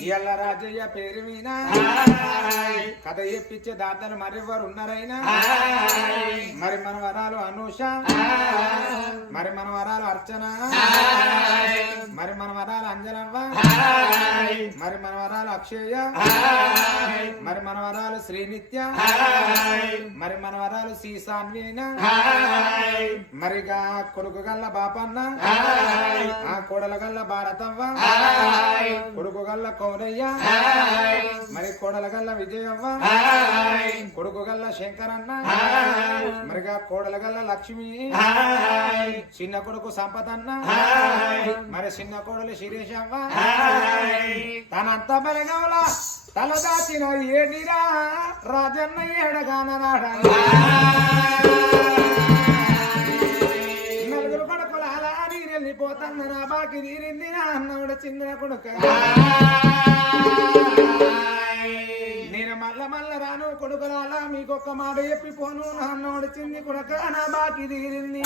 ఇయ్యాల రాజయ్య పేరు మీద. కథ చెప్పించే దాతలు మరెవరు ఉన్నారైనా? మరి మన వరాలు అనూష? మరి మన వరాలు అర్చన? మరి మన వరాలు అంజనవ్వ? మరి మన వరాలు అక్షయ మరి మన వరాలు శ్రీనిత్య? మరి మన వరాలు సీసాన్వీన మరిగా కొడుకు గల్ల బాపన్న? ఆ కోడల గల్ల భారతవ్వ? కొడుకు గల్ల కౌరయ్య. మరి కోడల గల్ల విజయవ్వ. కొడుకు గల్ల శంకరన్న. మరిగా కోడల గల్ల లక్ష్మి. చిన్న కొడుకు సంపదన్న మరి చిన్న కోడలు శిరీషవ్వ. తనంత బలగవల తల దాచిన ఏడిరా రాజన్న ఏడగానరాడా తన్న నా బాకి తీరింది నా అన్నవుడ చిందిన కొడుక. నేను మల్ల మల్ల రాను కొడుకులాలా మీకొక్క మాట చెప్పిపోను నా అన్నవుడ చింది కొడుక నా బాకి తీరింది.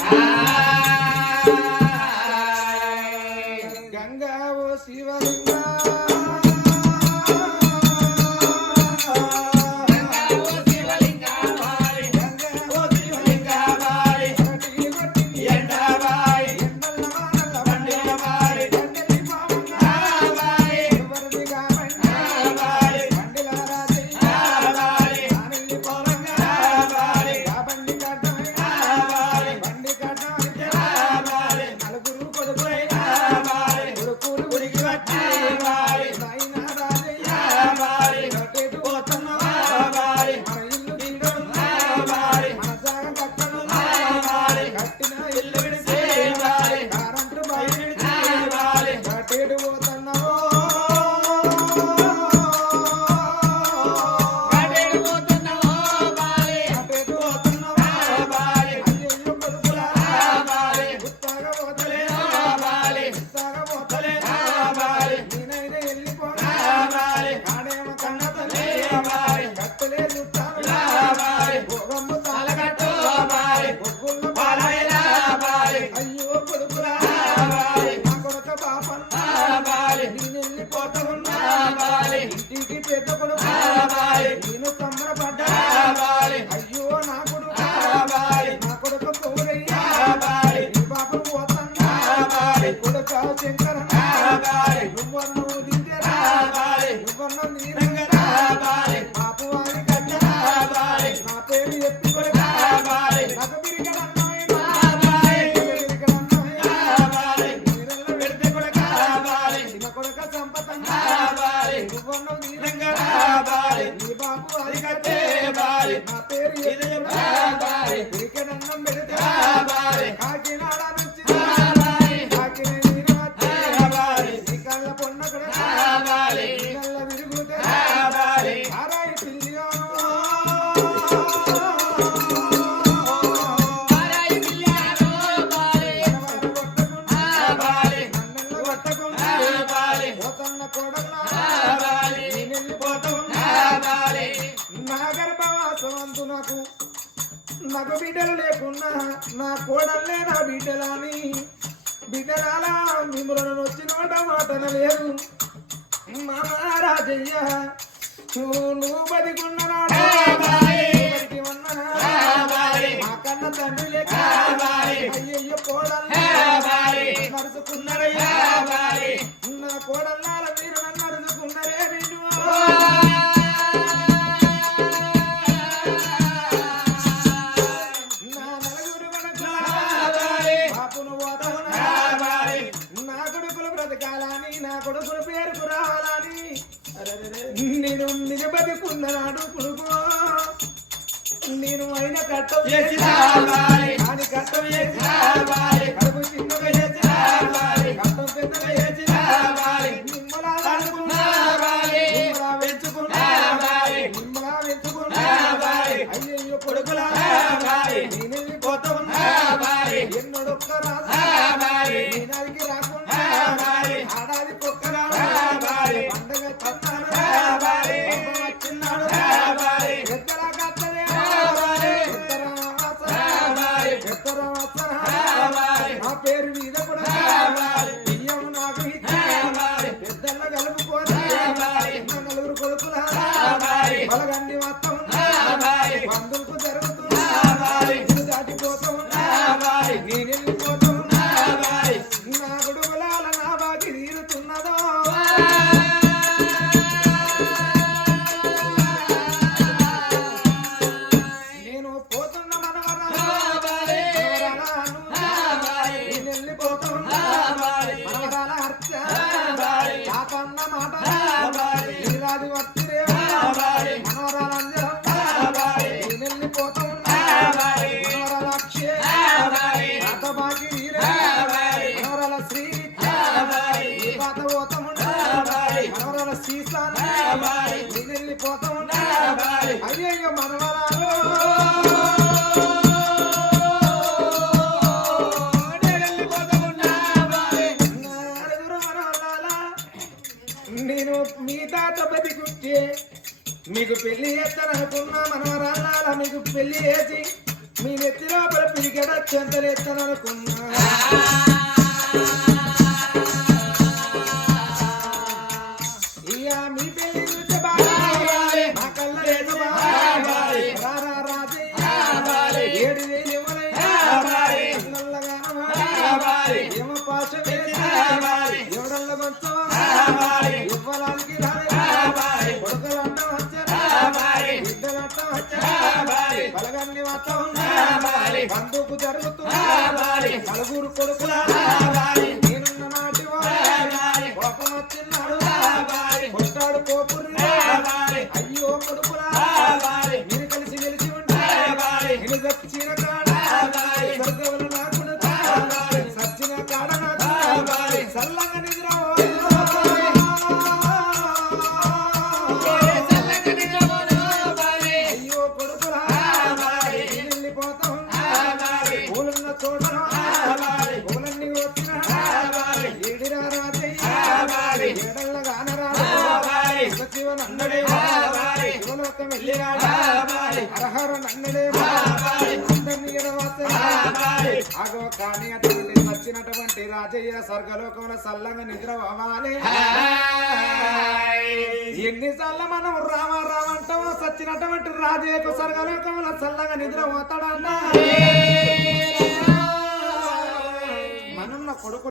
గంగా ఓ శివలింగా. ना నాకు బిడ్డలు లేకున్నా నా కోడల్లే నా బిడ్డలని. బిడ్డలాల మిమ్మల్ని వచ్చినోట మాటన లేదు మహారాజయ్య నువ్వు నువ్వు బతికున్ననాడు బతికి ఉన్ననా? మా కన్న తండ్రి లేక అయ్యయ్యో కోడల్ని నడుచుకున్నారయ్యా నా కోడల్లాల నేను అయిన కట్టం చేసిన ఉన్నా అయ్యయ్యో మనవరాలు. నేను మీ తాత బతికుంటే మీకు పెళ్ళి చేస్తాననుకున్నా మనవరాల మీకు పెళ్ళి చేసి మీ నెత్తి లోపల పిరిగడ చెంతలేస్తాననుకున్నా ఇయ్య మీ పెళ్ళి చూస్తే బాగా ఉన్నా బంధుకు జరుగుతున్నా నలుగురు కొడుకులా నన్నడే అగో కానీ అటువంటి వచ్చినటువంటి రాజయ్య స్వర్గలోకంలో సల్లంగా నిద్ర అవ్వాలి ఎన్నిసార్లు మనం రామ రామంటామో సచ్చినటువంటి రాజయ్యకు స్వర్గలోకంలో చల్లగా నిద్ర పోతాడన్నా మనన్న కొడుకు